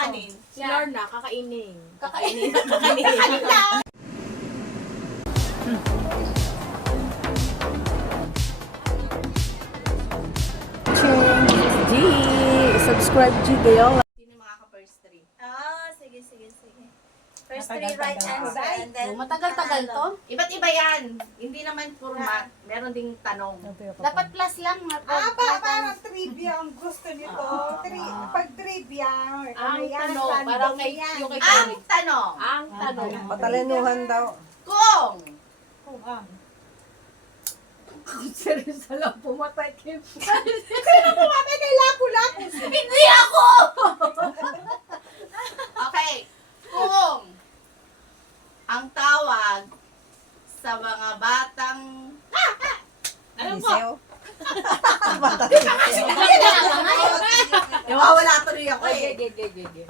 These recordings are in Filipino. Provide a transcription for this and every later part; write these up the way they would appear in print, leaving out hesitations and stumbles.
kakanin. Si Lorna, kakainin. Kakainin. Kakainin. G. Subscribe G Gayola. Sino mga ka-first three? Sige. First three right answer and then... Matagal-tagal to? Iba't iba yan. Hindi naman format. Meron ding tanong. Dapat plus lang. Parang trivia ang gusto nito. Pag trivia, Ang yan, tanong, random parang kay, yan. yung kay Ang Felix. tanong. Ang tanong. Matalinuhan daw. Kung Seryoso lang, pumatay kay Sino pumatay kay Lapu-Lapu? hindi ako! Okay. Kung ang tawag sa mga batang Alam ko. Giseo. nawawala tuloy ako eh. Ge.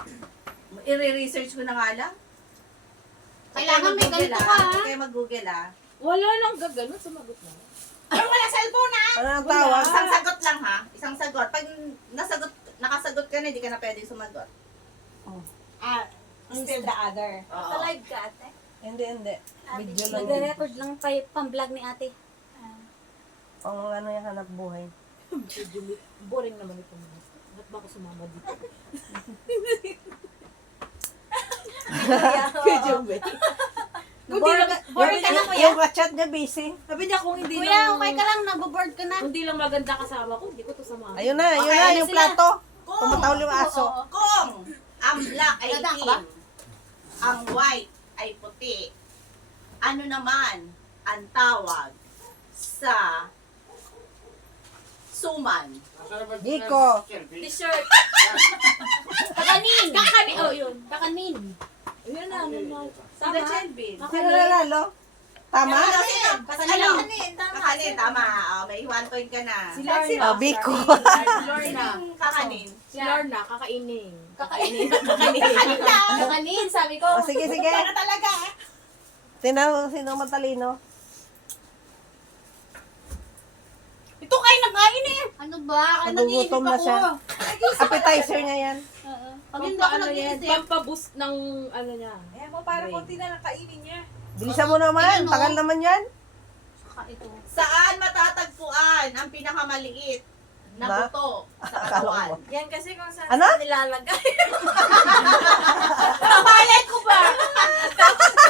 I-research ko na nga lang. Kailangan may ganito ka, ha? Kaya mag-google ah. Wala lang gaganon, sumagot na. Pero wala cellphone na. Ano ang tawag? Isang sagot lang ha. Isang sagot. Pag nakasagot ka na, hindi ka na pwede sumagot. Still the other. Oo. Live ka, ate. Hindi. Video lang. Nagre-record lang pa pang-vlog ni ate. Ang ano yung hanap buhay. Boring naman ito. Ba't ba ako sumama dito? Bored ka na, kuya? Yung chat niya busy. Sabi niya kung hindi Kuya, lang... okay ka lang. Naboboard ka na. Kung hindi lang maganda kasama ko, hindi ko to samahan. Ayun na, Okay, yung sila. plato. Kung, Tumatawal yung aso. kung ang black ay Dadaan ka itim, ba? ang white ay puti, ano naman ang tawag sa suman? Giko. T-shirt. Kakanin. Kakanin. Oh, yun. Kakanin. Ayun na, ano na. Sa Chelvin. Sino nanalo? Tama? Kakanin. Kakanin, tama. Oh, may 1 point ka na. Si Lorna. Biko. Lorna. Kakanin. Si Lorna, kakainin. Kakainin. Kakainin. Kakanin, sabi ko. O, sige. Para talaga. Sino matalino? Ito kayo nakain eh. Ano ba? Nagugutom na siya. Appetizer niya yan. Pag hindi ako Pampaano yan? nag-iisip. Pampaboost ng ano niya. Ayan mo, para konti na lang kainin niya. Bilisan mo naman. Tagal naman yan. Ito. Saan matatagpuan ang pinakamaliit na Na? buto sa Akala katawan? ko. Yan kasi kung saan Ano? nilalagay. Malay ko ba?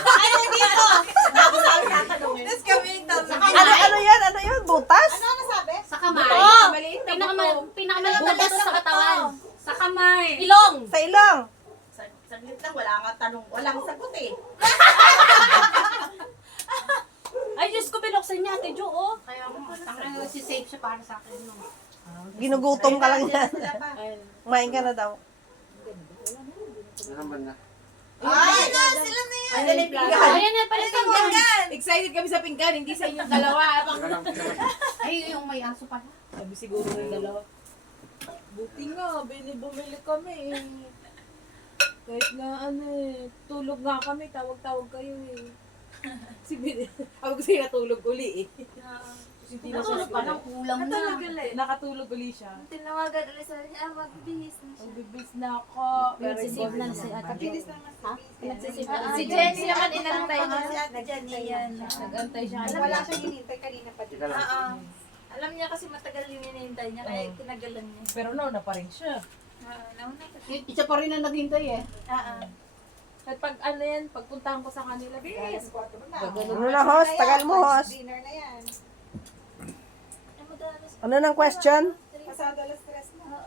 Ano dito? Tapos sabi tatanungin. Tapos kami Ano yan? Butas? Ano sabi? Sa kamay. Oo. Maliit na Pinakamaliit na butas sa katawan. Sa kamay. Ilong. Sa ilong. Saglit lang, wala nga tanong. Walang sagot eh. Ay, Diyos ko, binuksan niya, Ate Jo, oh. Kaya mo, tangang si-save siya para sa akin. No? Ginugutom ka lang yan. Sila pa. Ayun. Kumain ka na daw. Ay, sila na yan. Ay, dali, pinggan. Ayan na, pala sa Excited kami sa pinggan, hindi sa inyong dalawa. Ay, yung may aso pala. Sabi siguro ng dalawa. Buti nga, bumili kami eh. Kahit na ano eh, tulog nga kami, tawag-tawag kayo eh. Ako kasi natulog uli eh. Hindi na siya Natulog pa lang, kulang na. Nakatulog uli siya. Tinawagan ulit sa niya, magbihis na siya. Magbibis na ako. Nagsisave na si Ate Jo. Mabilis naman Ha? si Nagsisave Busy. na. Si Jenny naman inantay Si niya. Ate Jenny yan. Nag-antay siya. Wala siyang hinintay kanina pa dito. Alam niya kasi matagal yung hinihintay niya, kaya tinagalan niya. Pero nauna pa rin siya. Nauna kasi. Isa pa rin ang naghintay eh. At pag ano yan, pagpuntahan ko sa kanila, Alas bis. 4 na. Ano na, host? Tagal mo, host. Dinner na yan. Ay, madalas. Ano ng question? Pasado alas 3 na.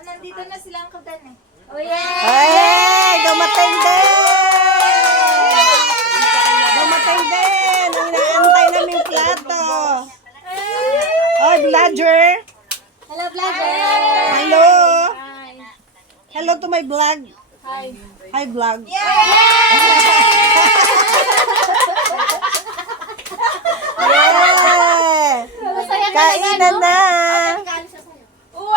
Nandito na sila ang kadan eh. Oh, Hey! Dumating din! Dumating din! Ang inaantay namin plato. Oh, vlogger! Hello, vlogger! Hello! Hi! Hello to my vlog. Hi! Hi, vlog. Yeah! Masaya ka Kainan na! Kailan siya sa'yo? Wow!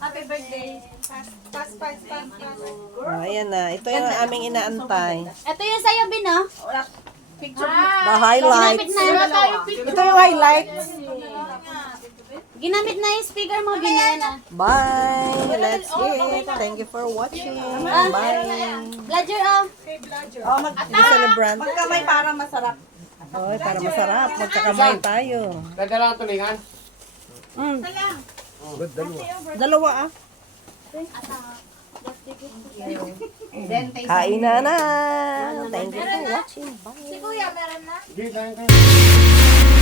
Happy birthday! Pass. Oh, ayan na. Ito yung aming inaantay. Ito yung sa'yo, Bin, oh. The highlights. Ginamit na. Ito yung highlights. Ginamit na yung speaker mo, binaya na. Bye! Let's eat! Thank you for watching! Bye! Ledger, oh. Oh, Celebrant. magkamay para masarap. Oy, para masarap. Magkakamay tayo. Dadala ang tulingan. Dalawa ah. Kain na na. Thank you for watching. Bye. Hindi, dahil kayo.